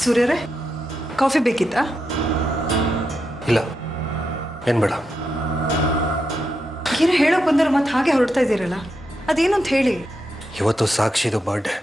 ಸೂರ್ಯರೇ, coffee ಬೇಕಿತ್ತಾ? ಇಲ್ಲ, ಏನು ಬೇಡ. ಏನೋ ಹೇಳೋಕೆ ಬಂದ್ರೆ ಮತ್ತೆ ಹಾಗೆ ಹೊರಡ್ತಾ ಇದ್ದೀರಲ್ಲ, ಅದೇನು ಅಂತ ಹೇಳಿ. ಇವತ್ತು ಸಾಕ್ಷಿದು ಬರ್ಡೇ.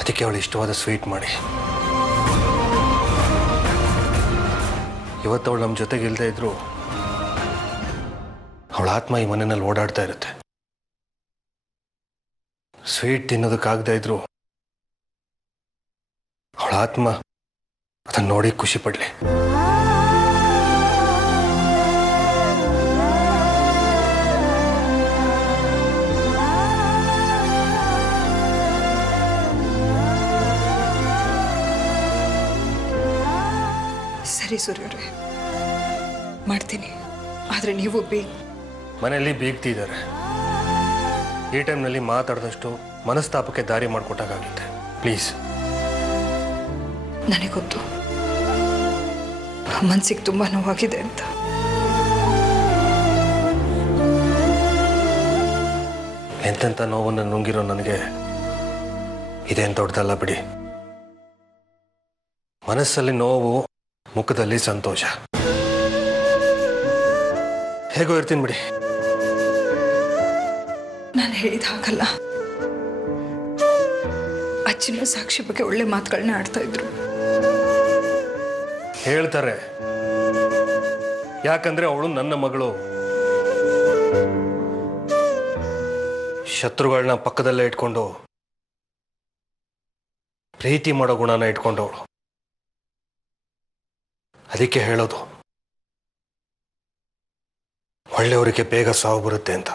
ಅದಕ್ಕೆ ಅವಳು ಇಷ್ಟವಾದ ಸ್ವೀಟ್ ಮಾಡಿ. ಇವತ್ತು ಅವಳು ನಮ್ಮ ಜೊತೆಗೆ ಇಲ್ಲದೆ ಇದ್ರು ಅವಳ ಆತ್ಮ ಈ ಮನೆಯಲ್ಲಿ ಓಡಾಡ್ತಾ ಇರುತ್ತೆ. ಸ್ವೀಟ್ ತಿನ್ನೋದಕ್ಕಾಗದೇ ಇದ್ರು ಅವಳ ಆತ್ಮ ಅದನ್ನು ನೋಡಿ ಖುಷಿ ಪಡ್ಲಿ. ಸರಿ ಸೂರ್ಯರೇ, ಮಾಡ್ತೀನಿ. ಆದರೆ ನೀವು ಮನೆಯಲ್ಲಿ ಬೀಗ್ತಿದ್ದಾರೆ. ಈ ಟೈಮ್ನಲ್ಲಿ ಮಾತಾಡಿದಷ್ಟು ಮನಸ್ತಾಪಕ್ಕೆ ದಾರಿ ಮಾಡಿಕೊಟ್ಟಾಗುತ್ತೆ. ಪ್ಲೀಸ್. ನನಗೆ ಗೊತ್ತು ಮನಸ್ಸಿಗೆ ತುಂಬ ನೋವಾಗಿದೆ ಅಂತ. ಎಂತೆಂಥ ನೋವನ್ನು ನುಂಗಿರೋ ನನಗೆ ಇದೇನು ದೊಡ್ಡದಲ್ಲ ಬಿಡಿ. ಮನಸ್ಸಲ್ಲಿ ನೋವು, ಮುಖದಲ್ಲಿ ಸಂತೋಷ. ಹೇಗೋ ಇರ್ತೀನಿ ಬಿಡಿ. ನಾನು ಹೇಳಿದ ಹಾಗಲ್ಲ. ಅಜ್ಜಿನ ಸಾಕ್ಷಿ ಬಗ್ಗೆ ಒಳ್ಳೆ ಮಾತುಗಳನ್ನ ಆಡ್ತಾ ಇದ್ರು. ಹೇಳ್ತಾರೆ, ಯಾಕಂದ್ರೆ ಅವಳು ನನ್ನ ಮಗಳು. ಶತ್ರುಗಳನ್ನ ಪಕ್ಕದಲ್ಲೇ ಇಟ್ಕೊಂಡು ಪ್ರೀತಿ ಮಾಡೋ ಗುಣನ ಇಟ್ಕೊಂಡವಳು. ಅದಕ್ಕೆ ಹೇಳೋದು, ಒಳ್ಳೆಯವರಿಗೆ ಬೇಗ ಸಾವು ಬರುತ್ತೆ ಅಂತ.